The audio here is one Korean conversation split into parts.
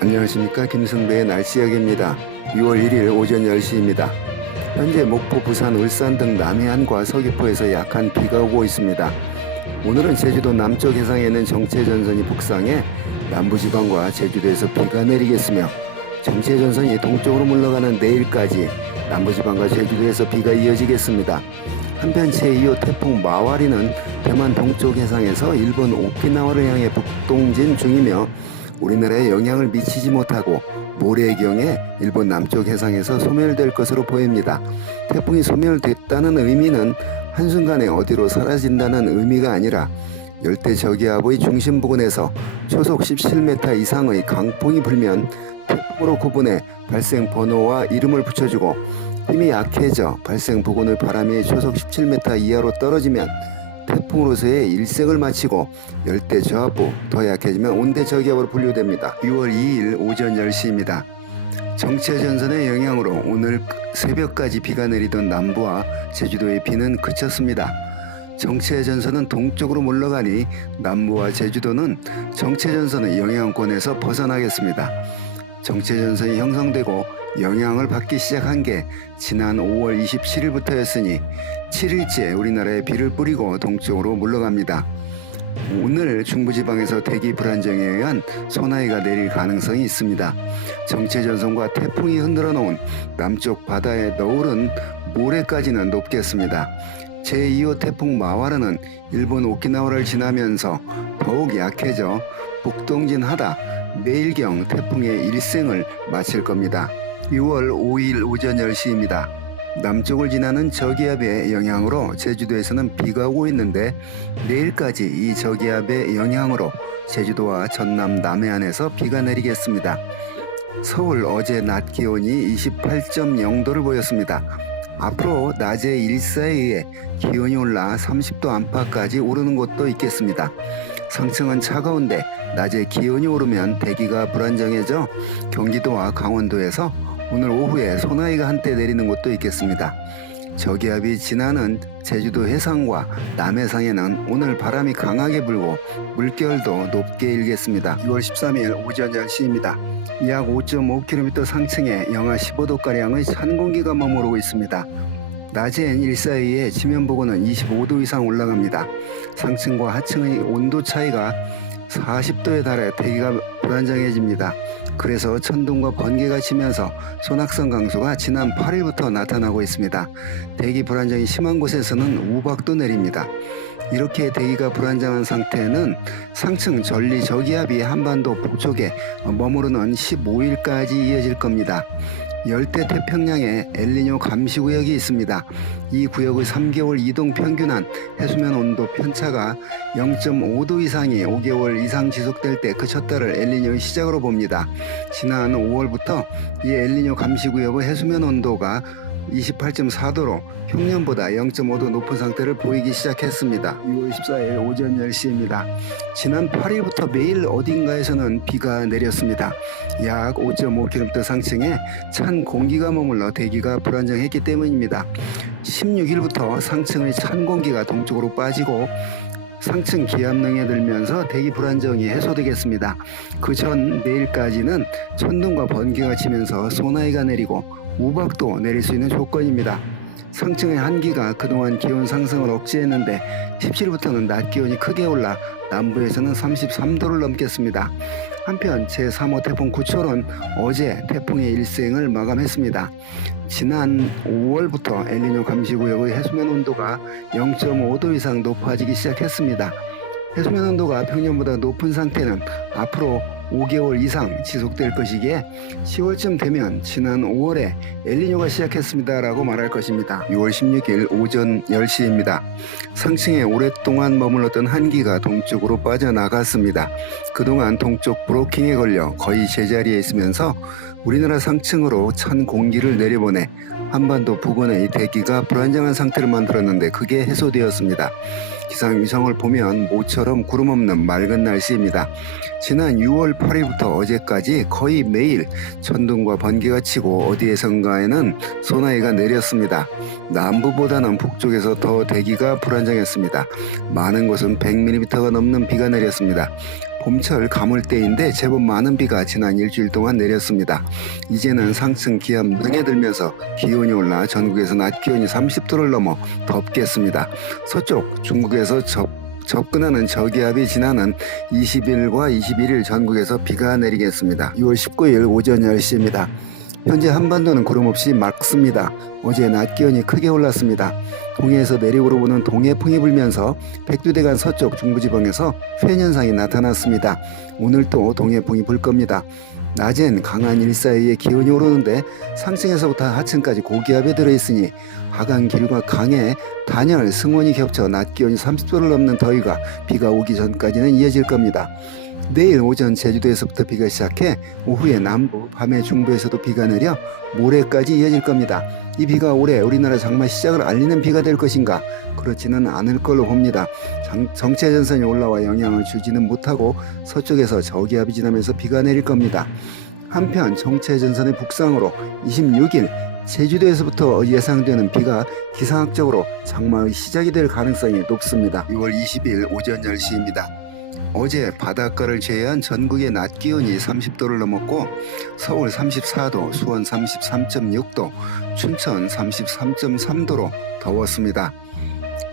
안녕하십니까, 김승배의 날씨 이야기입니다. 6월 1일 오전 10시입니다. 현재 목포, 부산, 울산 등 남해안과 서귀포에서 약한 비가 오고 있습니다. 오늘은 제주도 남쪽 해상에 있는 정체전선이 북상해 남부지방과 제주도에서 비가 내리겠으며, 정체전선이 동쪽으로 물러가는 내일까지 남부지방과 제주도에서 비가 이어지겠습니다. 한편 제2호 태풍 마와리는 대만 동쪽 해상에서 일본 오키나와를 향해 북동진 중이며 우리나라에 영향을 미치지 못하고 모레경에 일본 남쪽 해상에서 소멸될 것으로 보입니다. 태풍이 소멸됐다는 의미는 한순간에 어디로 사라진다는 의미가 아니라 열대 저기압의 중심 부근에서 초속 17m 이상의 강풍이 불면 태풍으로 구분해 발생 번호와 이름을 붙여주고, 힘이 약해져 발생 부근의 바람이 초속 17m 이하로 떨어지면 태풍으로서의 일생을 마치고 열대 저압부 더 약해지면 온대 저기압으로 분류됩니다. 6월 2일 오전 10시입니다. 정체전선의 영향으로 오늘 새벽까지 비가 내리던 남부와 제주도의 비는 그쳤습니다. 정체전선은 동쪽으로 물러가니 남부와 제주도는 정체전선의 영향권에서 벗어나겠습니다. 정체전선이 형성되고 영향을 받기 시작한 게 지난 5월 27일부터였으니 7일째 우리나라에 비를 뿌리고 동쪽으로 물러갑니다. 오늘 중부지방에서 대기 불안정에 의한 소나기가 내릴 가능성이 있습니다. 정체전선과 태풍이 흔들어 놓은 남쪽 바다의 너울은 모레까지는 높겠습니다. 제2호 태풍 마와르는 일본 오키나와를 지나면서 더욱 약해져 북동진하다 내일경 태풍의 일생을 마칠 겁니다. 6월 5일 오전 10시입니다. 남쪽을 지나는 저기압의 영향으로 제주도에서는 비가 오고 있는데, 내일까지 이 저기압의 영향으로 제주도와 전남 남해안에서 비가 내리겠습니다. 서울 어제 낮 기온이 28.0도를 보였습니다. 앞으로 낮에 일사에 의해 기온이 올라 30도 안팎까지 오르는 곳도 있겠습니다. 상층은 차가운데 낮에 기온이 오르면 대기가 불안정해져 경기도와 강원도에서 오늘 오후에 소나기가 한때 내리는 곳도 있겠습니다. 저기압이 지나는 제주도 해상과 남해상에는 오늘 바람이 강하게 불고 물결도 높게 일겠습니다. 6월 13일 오전 10시입니다. 약 5.5km 상층에 영하 15도가량의 찬 공기가 머무르고 있습니다. 낮엔 일사이에 지면보고는 25도 이상 올라갑니다. 상층과 하층의 온도 차이가 40도에 달해 대기가 불안정해집니다. 그래서 천둥과 번개가 치면서 소낙성 강수가 지난 8일부터 나타나고 있습니다. 대기 불안정이 심한 곳에서는 우박도 내립니다. 이렇게 대기가 불안정한 상태는 상층 전리 저기압이 한반도 북쪽에 머무르는 15일까지 이어질 겁니다. 열대 태평양에 엘니뇨 감시구역이 있습니다. 이 구역의 3개월 이동 평균한 해수면 온도 편차가 0.5도 이상이 5개월 이상 지속될 때 그쳤다를 엘니뇨의 시작으로 봅니다. 지난 5월부터 이 엘니뇨 감시구역의 해수면 온도가 28.4도로 평년보다 0.5도 높은 상태를 보이기 시작했습니다. 6월 14일 오전 10시입니다. 지난 8일부터 매일 어딘가에서는 비가 내렸습니다. 약 5.5km 상층에 찬 공기가 머물러 대기가 불안정했기 때문입니다. 16일부터 상층의 찬 공기가 동쪽으로 빠지고 상층 기압능에 들면서 대기 불안정이 해소되겠습니다. 그 전 내일까지는 천둥과 번개가 치면서 소나기가 내리고 우박도 내릴 수 있는 조건입니다. 상층의 한기가 그동안 기온 상승을 억제했는데 17일부터는 낮 기온이 크게 올라 남부에서는 33도를 넘겠습니다. 한편 제3호 태풍 구철은 어제 태풍의 일생을 마감했습니다. 지난 5월부터 엘니뇨 감시구역의 해수면 온도가 0.5도 이상 높아지기 시작했습니다. 해수면 온도가 평년보다 높은 상태는 앞으로 5개월 이상 지속될 것이기에 10월쯤 되면 지난 5월에 엘니뇨가 시작했습니다 라고 말할 것입니다. 6월 16일 오전 10시입니다. 상층에 오랫동안 머물렀던 한기가 동쪽으로 빠져나갔습니다. 그동안 동쪽 브로킹에 걸려 거의 제자리에 있으면서 우리나라 상층으로 찬 공기를 내려보내 한반도 부근의 대기가 불안정한 상태를 만들었는데 그게 해소되었습니다. 기상위성을 보면 모처럼 구름 없는 맑은 날씨입니다. 지난 6월 8일부터 어제까지 거의 매일 천둥과 번개가 치고 어디에선가에는 소나기가 내렸습니다. 남부보다는 북쪽에서 더 대기가 불안정했습니다. 많은 곳은 100mm가 넘는 비가 내렸습니다. 봄철 가물때인데 제법 많은 비가 지난 일주일 동안 내렸습니다. 이제는 상층 기압 능에 들면서 기온이 올라 전국에서 낮 기온이 30도를 넘어 덥겠습니다. 서쪽 중국에서 접근하는 저기압이 지나는 20일과 21일 전국에서 비가 내리겠습니다. 6월 19일 오전 10시입니다. 현재 한반도는 구름 없이 맑습니다. 어제 낮 기온이 크게 올랐습니다. 동해에서 내륙으로 부는 동해풍이 불면서 백두대간 서쪽 중부지방에서 fen 현상이 나타났습니다. 오늘도 동해풍이 불 겁니다. 낮엔 강한 일사이에 기온이 오르는데 상층에서부터 하층까지 고기압에 들어있으니 하강 기류가 강해 단열, 승원이 겹쳐 낮 기온이 30도를 넘는 더위가 비가 오기 전까지는 이어질 겁니다. 내일 오전 제주도에서부터 비가 시작해 오후에 남부, 밤에 중부에서도 비가 내려 모레까지 이어질 겁니다. 이 비가 올해 우리나라 장마 시작을 알리는 비가 될 것인가? 그렇지는 않을 걸로 봅니다. 정체전선이 올라와 영향을 주지는 못하고 서쪽에서 저기압이 지나면서 비가 내릴 겁니다. 한편 정체전선의 북상으로 26일 제주도에서부터 예상되는 비가 기상학적으로 장마의 시작이 될 가능성이 높습니다. 6월 20일 오전 10시입니다. 어제 바닷가를 제외한 전국의 낮 기온이 30도를 넘었고 서울 34도, 수원 33.6도, 춘천 33.3도로 더웠습니다.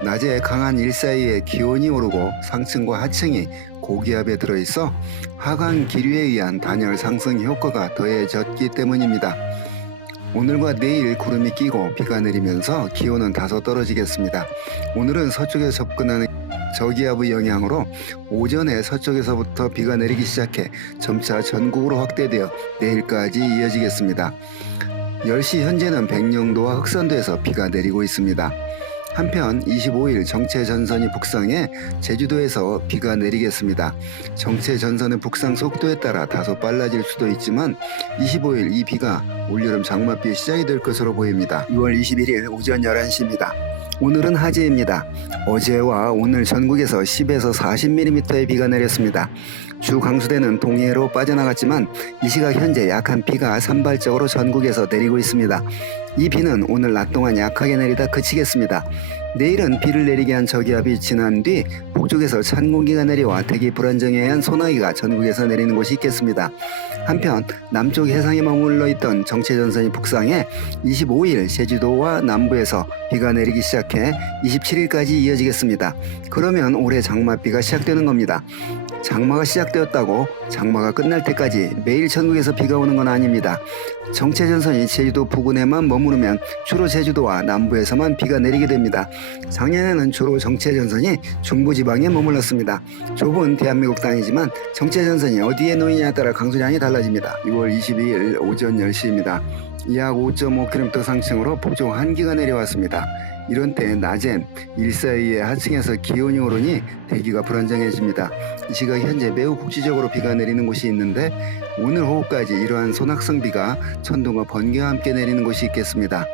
낮에 강한 일사이에 기온이 오르고 상층과 하층이 고기압에 들어있어 하강 기류에 의한 단열 상승 효과가 더해졌기 때문입니다. 오늘과 내일 구름이 끼고 비가 내리면서 기온은 다소 떨어지겠습니다. 오늘은 서쪽에 접근하는 저기압의 영향으로 오전에 서쪽에서부터 비가 내리기 시작해 점차 전국으로 확대되어 내일까지 이어지겠습니다. 10시 현재는 백령도와 흑선도에서 비가 내리고 있습니다. 한편 25일 정체전선이 북상해 제주도에서 비가 내리겠습니다. 정체전선의 북상 속도에 따라 다소 빨라질 수도 있지만 25일 이 비가 올여름 장맛비의 시작이 될 것으로 보입니다. 6월 21일 오전 11시입니다. 오늘은 화재입니다. 어제와 오늘 전국에서 10에서 40mm의 비가 내렸습니다. 주 강수대는 동해로 빠져나갔지만 이 시각 현재 약한 비가 산발적으로 전국에서 내리고 있습니다. 이 비는 오늘 낮 동안 약하게 내리다 그치겠습니다. 내일은 비를 내리게 한 저기압이 지난 뒤 북쪽에서 찬 공기가 내려와 대기 불안정에 의한 소나기가 전국에서 내리는 곳이 있겠습니다. 한편 남쪽 해상에 머물러 있던 정체전선이 북상해 25일 제주도와 남부에서 비가 내리기 시작해 27일까지 이어지겠습니다. 그러면 올해 장맛비가 시작되는 겁니다. 장마가 시작되었다고 장마가 끝날 때까지 매일 전국에서 비가 오는 건 아닙니다. 정체전선이 제주도 부근에만 머무르면 주로 제주도와 남부에서만 비가 내리게 됩니다. 작년에는 주로 정체전선이 중부지방에 머물렀습니다. 좁은 대한민국 땅이지만 정체전선이 어디에 놓이냐에 따라 강수량이 달라집니다. 6월 22일 오전 10시입니다. 약 5.5km 상층으로 북쪽 한기가 내려왔습니다. 이런 때 낮엔 일사이의 하층에서 기온이 오르니 대기가 불안정해집니다. 이 시각 현재 매우 국지적으로 비가 내리는 곳이 있는데 오늘 오후까지 이러한 소낙성 비가 천둥과 번개와 함께 내리는 곳이 있겠습니다.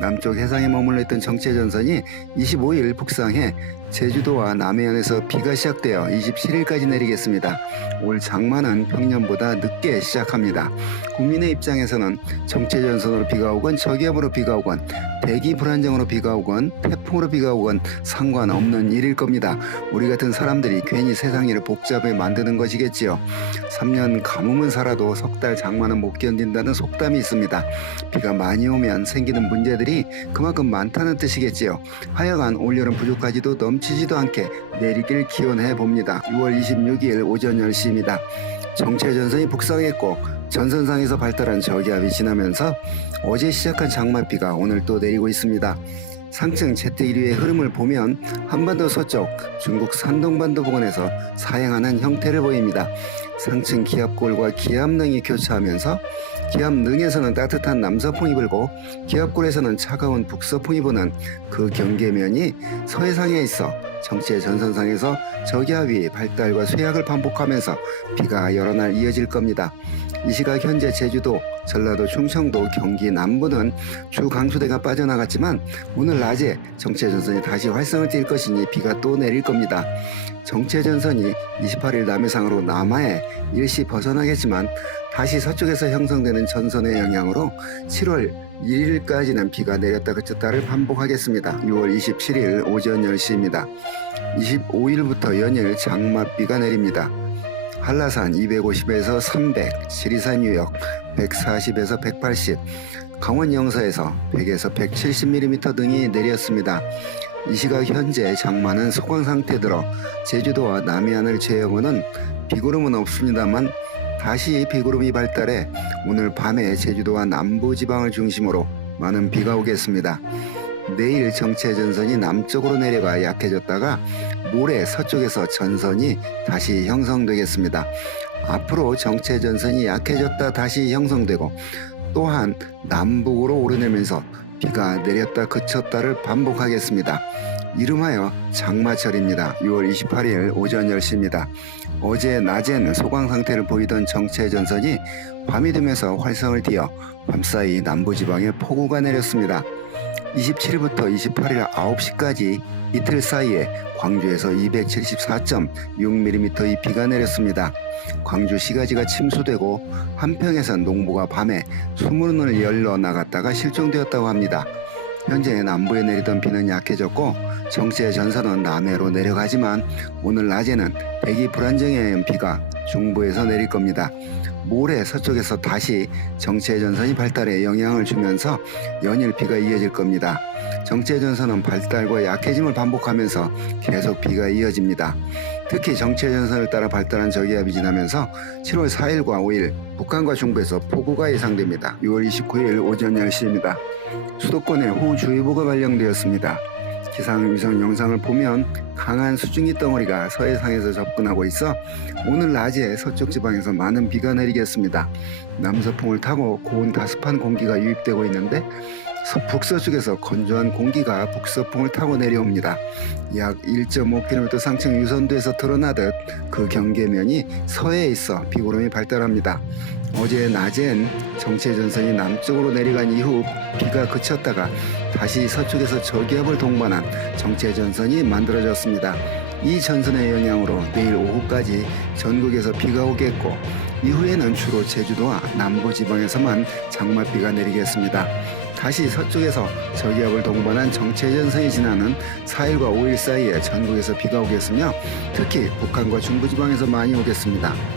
남쪽 해상에 머물러 있던 정체전선이 25일 북상해 제주도와 남해안에서 비가 시작되어 27일까지 내리겠습니다. 올 장마는 평년보다 늦게 시작합니다. 국민의 입장에서는 정체전선으로 비가 오건 저기압으로 비가 오건 대기 불안정으로 비가 오건 태풍으로 비가 오건 상관없는 일일 겁니다. 우리 같은 사람들이 괜히 세상 일을 복잡하게 만드는 것이겠지요. 3년 가뭄은 살아도 석 달 장마는 못 견딘다는 속담이 있습니다. 비가 많이 오면 생기는 문제들이 그만큼 많다는 뜻이겠지요. 하여간 올여름 부족하지도 넘치지도 않게 내리길 기원해 봅니다. 6월 26일 오전 10시입니다. 정체전선이 북상했고 전선상에서 발달한 저기압이 지나면서 어제 시작한 장맛비가 오늘 또 내리고 있습니다. 상층 제트기류의 흐름을 보면 한반도 서쪽 중국 산동반도 부근에서 사행하는 형태를 보입니다. 상층 기압골과 기압능이 교차하면서 기압능에서는 따뜻한 남서풍이 불고 기압골에서는 차가운 북서풍이 부는 그 경계면이 서해상에 있어 정체 전선상에서 저기압이 발달과 쇠약을 반복하면서 비가 여러 날 이어질 겁니다. 이 시각 현재 제주도, 전라도, 충청도, 경기 남부는 주 강수대가 빠져나갔지만 오늘 낮에 정체전선이 다시 활성을 띨 것이니 비가 또 내릴 겁니다. 정체전선이 28일 남해상으로 남하에 일시 벗어나겠지만 다시 서쪽에서 형성되는 전선의 영향으로 7월 1일까지는 비가 내렸다 그쳤다를 반복하겠습니다. 6월 27일 오전 10시입니다. 25일부터 연일 장맛비가 내립니다. 한라산 250에서 300, 지리산 유역 140에서 180, 강원 영서에서 100에서 170mm 등이 내렸습니다. 이 시각 현재 장마는 소강 상태들어 제주도와 남해안을 제외하고는 비구름은 없습니다만 다시 비구름이 발달해 오늘 밤에 제주도와 남부지방을 중심으로 많은 비가 오겠습니다. 내일 정체 전선이 남쪽으로 내려가 약해졌다가 모레 서쪽에서 전선이 다시 형성되겠습니다. 앞으로 정체 전선이 약해졌다 다시 형성되고 또한 남북으로 오르내면서 비가 내렸다 그쳤다를 반복하겠습니다. 이름하여 장마철입니다. 6월 28일 오전 10시입니다. 어제 낮엔 소강 상태를 보이던 정체 전선이 밤이 되면서 활성을 띠어 밤사이 남부지방에 폭우가 내렸습니다. 27일부터 28일 9시까지 이틀 사이에 광주에서 274.6mm의 비가 내렸습니다. 광주 시가지가 침수되고 한평에선 농부가 밤에 수문을 열러 나갔다가 실종되었다고 합니다. 현재 남부에 내리던 비는 약해졌고 정체 전선은 남해로 내려가지만 오늘 낮에는 대기 불안정에 의한 비가 중부에서 내릴 겁니다. 모레 서쪽에서 다시 정체 전선이 발달에 영향을 주면서 연일 비가 이어질 겁니다. 정체 전선은 발달과 약해짐을 반복하면서 계속 비가 이어집니다. 특히 정체 전선을 따라 발달한 저기압이 지나면서 7월 4일과 5일 북한과 중부에서 폭우가 예상됩니다. 6월 29일 오전 10시입니다. 수도권에 호우주의보가 발령되었습니다. 기상위성 영상을 보면 강한 수증기 덩어리가 서해상에서 접근하고 있어 오늘 낮에 서쪽 지방에서 많은 비가 내리겠습니다. 남서풍을 타고 고온 다습한 공기가 유입되고 있는데 북서쪽에서 건조한 공기가 북서풍을 타고 내려옵니다. 약 1.5km 상층 유선도에서 드러나듯 그 경계면이 서해에 있어 비구름이 발달합니다. 어제 낮엔 정체 전선이 남쪽으로 내려간 이후 비가 그쳤다가 다시 서쪽에서 저기압을 동반한 정체 전선이 만들어졌습니다. 이 전선의 영향으로 내일 오후까지 전국에서 비가 오겠고 이후에는 주로 제주도와 남부지방에서만 장맛비가 내리겠습니다. 다시 서쪽에서 저기압을 동반한 정체 전선이 지나는 4일과 5일 사이에 전국에서 비가 오겠으며 특히 북한과 중부지방에서 많이 오겠습니다.